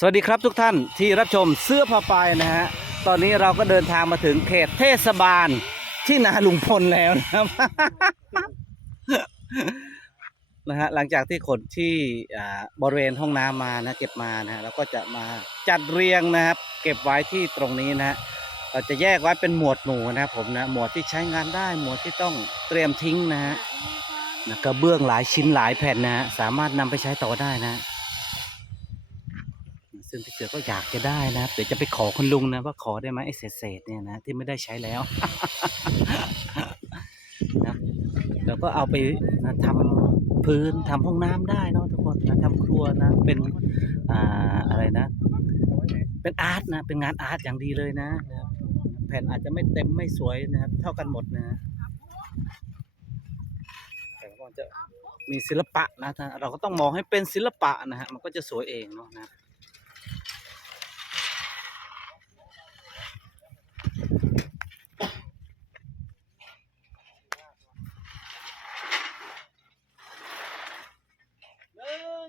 สวัสดีครับทุกท่านที่รับชมเสื้อผ้าปายนะฮะ ตอนนี้เราก็เดินทางมาถึงเขตเทศบาลที่นาลุงพลแล้วนะครับ นะฮะหลังจากที่ขนที่อ่าบริเวณห้องน้ำมานะเก็บมานะฮะเราก็จะมาจัดเรียงนะครับ เก็บไว้ที่ตรงนี้นะฮะเราจะแยกไว้เป็นหมวดหมู่นะครับผมนะหมวดที่ใช้งานได้หมวดที่ต้องเตรียมทิ้งนะฮะนะกระเบื้องหลายชิ้นหลายแผ่นนะฮะสามารถนำไปใช้ต่อได้นะ ซึ่งพี่เสือก็อยากจะได้นะครับ เดี๋ยวจะไปขอคุณลุงนะว่าขอได้ไหมไอ้เศษๆเนี่ยนะที่ไม่ได้ใช้แล้วนะเราก็เอาไปนะทำพื้นทำห้องน้ำได้เนาะทุกคนนะทำครัวนะเป็นอ่าอะไรนะ เป็นอาร์ตนะเป็นงานอาร์ตอย่างดีเลยนะแผ่นอาจจะไม่เต็มไม่สวยนะครับ เท่ากันหมดนะแต่ก็จะมีศิลปะนะถ้าเราก็ต้องมองให้เป็นศิลปะนะฮะมันก็จะสวยเองเนาะนะ หนึ่ง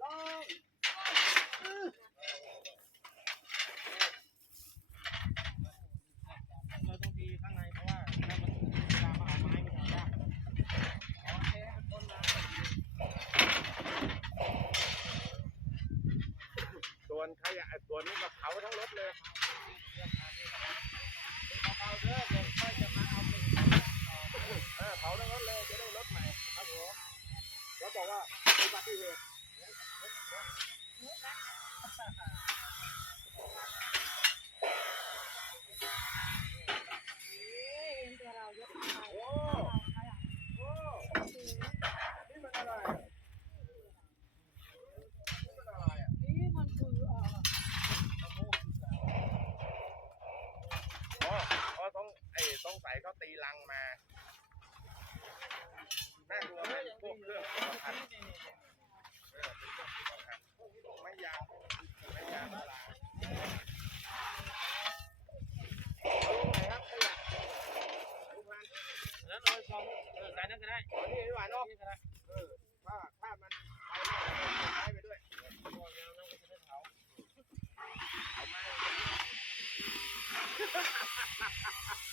สองเราต้องดีข้างในเพราะว่าถ้ามันเวลามาเอาไม้มันทำยากโอเคครับต้นน้ ส่ วนขยะส่วนนี้ก็เผาทั้งรถเลยเผาเด้อเดี๋ยวค่อยจะมาเอาไปเออเผาทั้งรถเลยจะได้รถใหม่ครับผมแล้วบอกว่าอุบัติเหตุ ha ha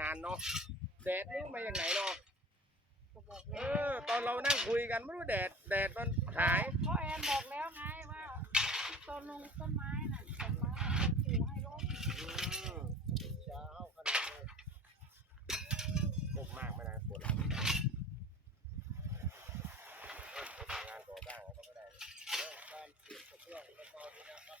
งานเนาะแดดนี่มาอย่างไหนเนาะเออ ตอนเรานั่งคุยกันไม่รู้แดดแดดมันหายเพราะแอนบอกแล้วไงว่าต้นลงต้นไม้น่ะต้นไม้น่ะเป็นปู่ให้ล้มเช้าขนาดนี้ปกมากไม่ได้ปวดหลังทำงานก่อสร้างก็ไม่ได้การเปลี่ยนกระเบื้องแล้วก็นี่นะครับ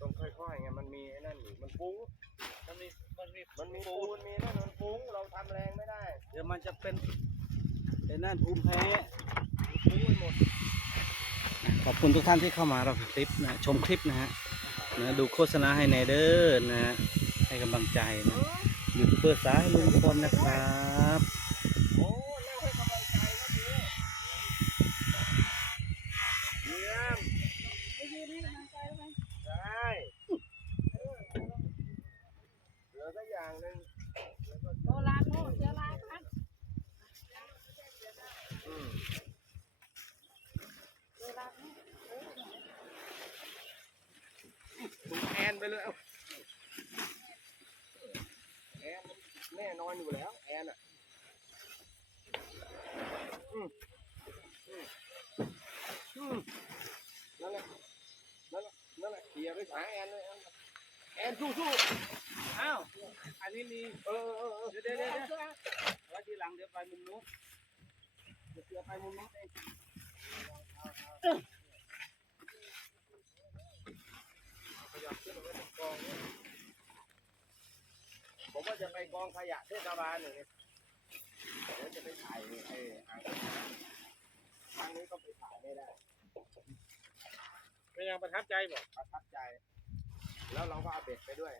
ต้องค่อยๆไง มันมีไอ้นั่นอยู่มันฟุ้งมันมีมันมีมันมีปูนมีนั่นมันฟุ้งเราทำแรงไม่ได้เดี๋ยวมันจะเป็นไอ้นั่นภูมิแพ้ฟุ้งไปหมดขอบคุณทุกท่านที่เข้ามารับคลิปนะชมคลิปนะฮะนะดูโฆษณาให้ในเด้อนะฮะให้กำลังใจนะยูทูบเบอร์สายลุงพลนะครับ โอ้เล่าให้กำลังใจก็ดีเยี่ยม ไปยืนให้กำลังใจแล้วกัน ได้เออเหลือสักอย่างหนึ่ง โบราณโน่นเสียลายพัน อืม โบราณโน่น ถุง แอนไปเลยแอนแน่นอนอยู่แล้ว แอนอะอืมอืมนั่นแหละนั่นแหละนั่นแหละเขี่ยไปหาแอนเลยแอนแอนสู้อ้าวอันนี้มีเออเออเออเดี๋ยวเดี๋ยวเดี๋ยวเดี๋ยวไว้ทีหลังเดี๋ยวไปมุมนู้น ผมก็จะไปกองขยะเทศบาลอนี่ยเดี๋ยวจะไปถ่ายไอ้อทางนี้ก็ไปถ่ายไม่ได้ไม่นยังประทับใจบอกประทับใจ แล้วเราก็เอาเบ็ดไปด้วย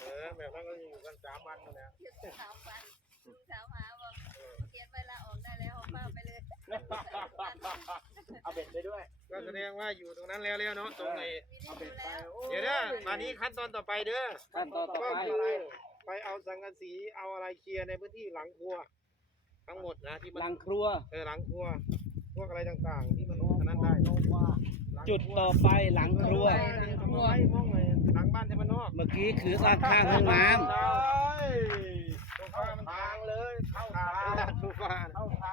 เออแบบนั้นก็อยู่กันสามวันเลยนะสามวันสามวัน เอาเบ็ดไปด้วย ก็แสดงว่าอยู่ตรงนั้นแล้วแล้วเนาะตรงไอ้มีเอาที่เบ็ดูดไปแล้วโอ้เดี๋ยวเด้อมานี้ขั้นตอนต่อไปเด้อขั้นตอนต่อก็ไปคือไปเอาสังกะสีเอาอะไรเคลียร์ในพื้นที่หลังครัว ทั้งหมดนะที่มันหลังครัว เออหลังครัว พวกอะไรต่างๆ ที่มันอันนั้นได้จุดต่อไปหลังครัวทำไมมองเลยหลังบ้านที่มันนอกเมื่อกี้คือด้านข้างห้องน้โซฟามันทางเลย เข้าขาทางดโซฟาเข้าท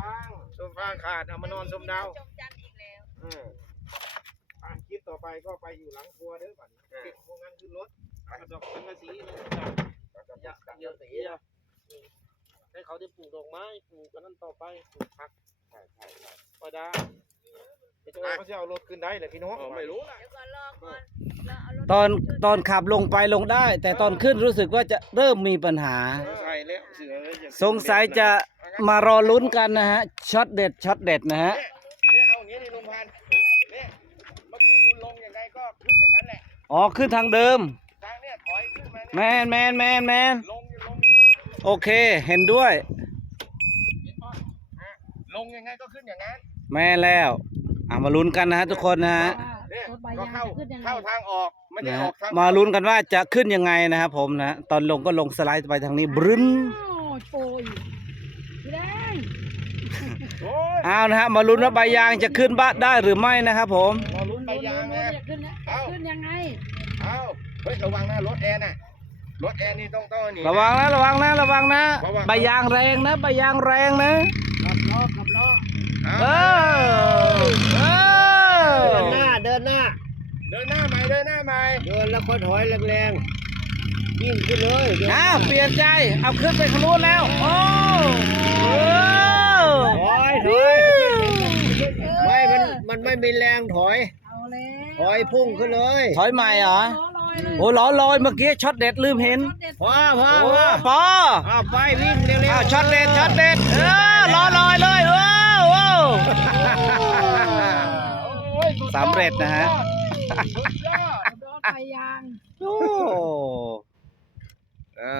างโซฟาขาดเอามานอนชมดาวจมจันทร์อีกแล้วเอออะคลิปต่อไปก็ไปอยู่หลังครัวเด้อบัดนี้เก็บพวกนั้นขึ้นรถเอากระดอกสังกะสีอะไรต่างๆอยากเยอะเยอะให้เขาได้ปลูกดอกไม้ปลูกกันนั่นต่อไปปลูกผักใช่ใช่ใช่ก็ได้ไอ้เจ้าเขาจะเอารถขึ้นได้เลยพี่น้องไม่รู้ล่ะเดี๋ยวก่อนรอก่อนรอเอารถำตอนตอนขับลงไปลงได้ แต่ตอนขึ้นรู้สึกว่าจะเริ่มมีปัญหาใส่แล้วเสือเลยอย่าสงสัยจะ มารอลุ้นกันนะฮะช็อตเด็ดช็อตเด็ดนะฮะเนี่ยเอาอย่างนี้ดิลุงพันธุ์เนี่ยเมื่อกี้คุณลงยังไงก็ขึ้นอย่างนั้นแหละอ๋อขึ้นทางเดิมทางเนี่ยถอยขึ้นมาแมเนี่ยนแมนแมนแมนลงลงโอเคเห็นด้วยเห็นป่ะฮะลงยังไงก็ขึ้นอย่างนั้นแม่นแล้วอะมาลุ้นกันนะฮะทุกคนนะฮะเนี่ยรถใบก็ยางเข้าจะขึ้นยังไงเข้าทางออกไม่ได้นะอฮะอกทางมาลุ้นกันว่าจะขึ้นยังไงนะครับผมนะตอนลงก็ลงสไลด์ไปทางนี้บรึ้น อ้าวโปรยไม่ได้โอ้ย เอานะฮะมาลุ้นว่าใบยางจะขึ้นบ้านได้หรือไม่นะครับผมรอลุ้นไปยางนะจะขึ้นนะเอ้าขึ้นยังไงเอาเฮ้ยระวังนะรถแอร์น่ะรถแอร์นี่ต้องต้องหนีระวังนะระวังนะระวังนะเพราะว่าใบยางแรงนะใบยางแรงนะขับล้อขับล้อเออเออเดินหน้าเดินหน้า เดินหน้าใหม่เดินหน้าใหม่เดินแล้วก็ถอยแรงๆ ยิ่งขึ้นเลยเดินอ้าวเปลี่ยนใจ เอาขึ้นไปข้างนู้นแล้ว โอ้เออถอยถอยไม่มันมันไม่มีแรงถอย เอาแล้วถอยพุ่งขึ้นเลยถอยใหม่เหรอ ล้อลอยเลยโอ้ล้อลอยเมื่อกี้ช็อตเด็ดลืมเห็นรถเด็ดพอพอโอ้พอปอเอาไปวิ่งเร็วอ้าวช็อตเด็ดช็อตเด็ดเออล้อลอยเลยว้าวว้าวโอ้ยสุดยอดสำเร็จนะฮะ สุดยอด รถใบยาง โอ้